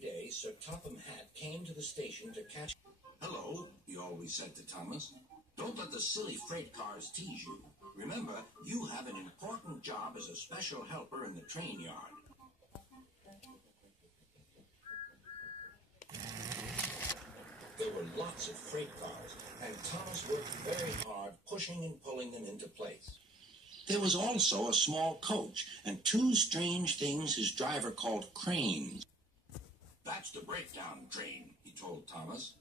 day, Sir Topham Hatt came to the station to catch... "Hello," he always said to Thomas. "Don't let the silly freight cars tease you. Remember, you have an important job as a special helper in the train yard." There were lots of freight cars, and Thomas worked very hard pushing and pulling them into place. There was also a small coach and two strange things his driver called cranes. "That's the breakdown train," he told Thomas.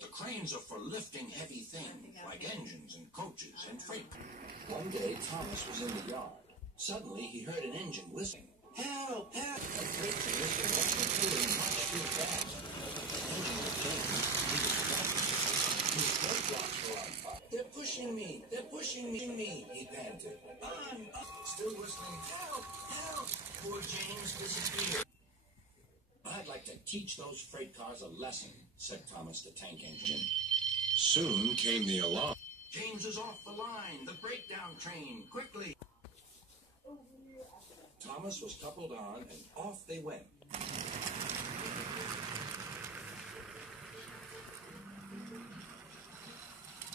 "The cranes are for lifting heavy things like engines and coaches and freight." One day, Thomas was in the yard. Suddenly, he heard an engine whistling. "Help! Help!" A freight train was pulling much too fast. The engine was jammed. He was trapped. His brake blocks were on fire. "They're pushing me! They're pushing me!" he panted. I'm still whistling. "Help! Help!" Poor James disappeared. "I'd like to teach those freight cars a lesson," said Thomas the tank engine. Soon came the alarm. "James is off the line! The breakdown train! Quickly!" Thomas was coupled on, and off they went.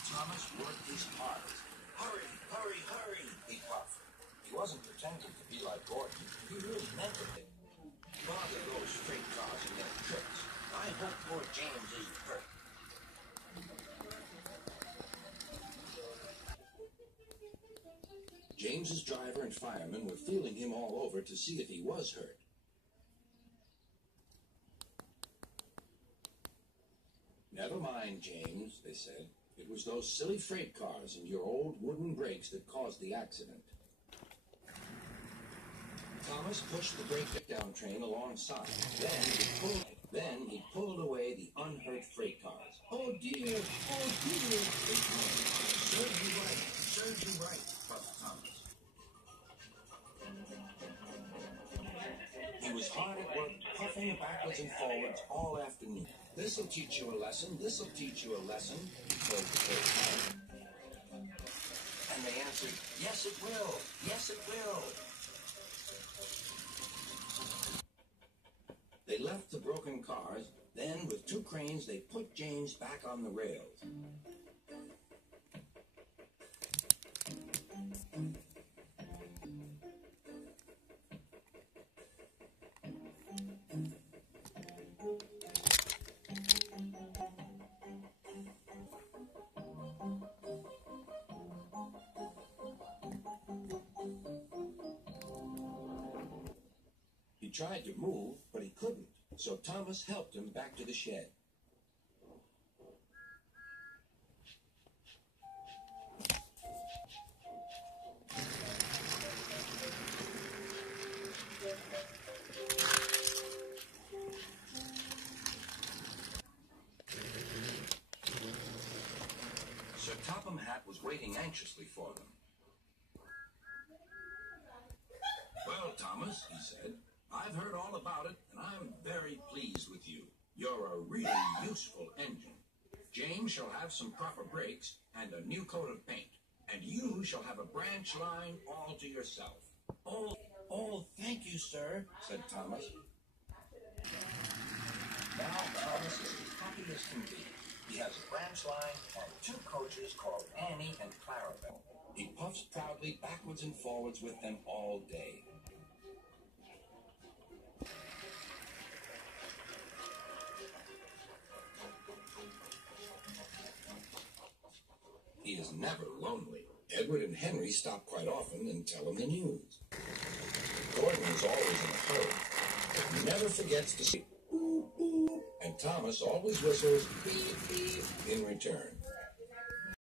Thomas worked his hardest. "Hurry, hurry, hurry," he puffed. He wasn't pretending to be like Gordon. He really meant it. Bother those freight cars and their tricks. I hope poor James isn't hurt. James's driver and firemen were feeling him all over to see if he was hurt. "Never mind, James," they said. "It was those silly freight cars and your old wooden brakes that caused the accident." Thomas pushed the breakdown train alongside. Then he pulled away the unhurt freight cars. "Oh dear! Oh dear!" they moaned. "Serves you right! Serves you right!" puffed Thomas. He was hard at work, puffing backwards and forwards all afternoon. "This'll teach you a lesson. This'll teach you a lesson," he told the freight cars. And they answered, "Yes, it will. Yes, it will." They left the broken cars. Then, with two cranes, they put James back on the rails. He tried to move, but he couldn't, so Thomas helped him back to the shed. Sir Topham Hatt was waiting anxiously for them. "Well, Thomas," he said, "I've heard all about it, and I'm very pleased with you. You're a really useful engine. James shall have some proper brakes and a new coat of paint, and you shall have a branch line all to yourself." Oh, thank you, sir," said Thomas. Now Thomas is as happy as can be. He has a branch line and two coaches called Annie and Clarabelle. He puffs proudly backwards and forwards with them all day. He is never lonely. Edward and Henry stop quite often and tell him the news. Gordon is always in a hurry, but never forgets to say, "Boop, boop," and Thomas always whistles, "Beep, beep," in return.